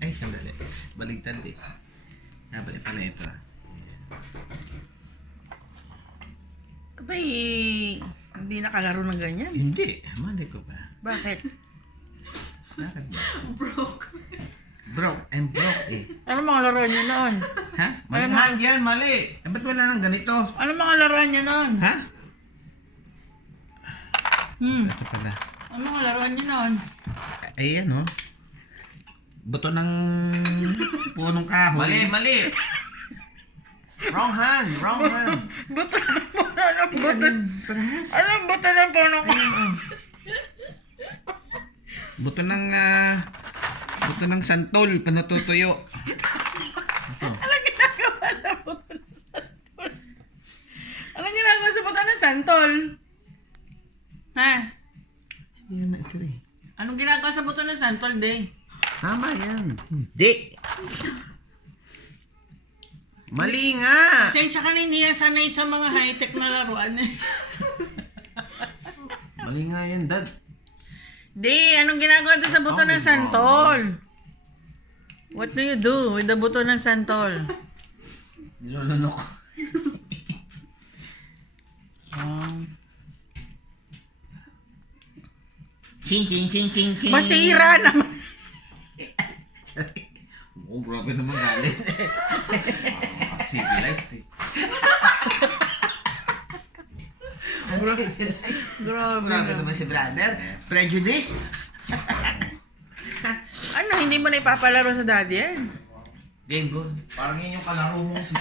Ay, sandali. Baligtad eh. Dapat pala ito. Kapay, hindi nakalaro ng ganyan. Hindi. Mali ko ba? Bakit? Bakit ba? Broke. Broke. I'm broke eh. Ano mga laruan nyo noon? Ha? Mali Alam mo- hand yan, mali. Eh, ba't wala nang ganito? Ano mga laruan nyo noon? Ha? Ito pala. Ano mga laruan nyo noon? Ay, ano? Buto ng punong kahoy. Mali. Wrong hand. Buto ng puno ng buto. Parehas. Anong buto ng puno ko? Buto ng santol, panatutuyo. Anong ginagawa sa buto ng santol? Anong ginagawa sa buto ng santol? Ha? Hindi naman ito eh. Anong ginagawa sa buto ng santol, Day? Tama yan. Hindi. Mali nga. Pasensya ka na, hindi yan sanay sa mga high-tech na laruan. Mali nga yan, Dad. Di, anong ginagawa doon sa buto ng santol? What do you do with the buto ng santol? Nilolunok. Ching. Masira naman. Oh, grabe naman galing. Civilized eh. Grabe. Grabe naman si brother. Prejudice? Ano, hindi mo na ipapalaro sa daddy yan? Game good. Parang yun yung kalaro mo si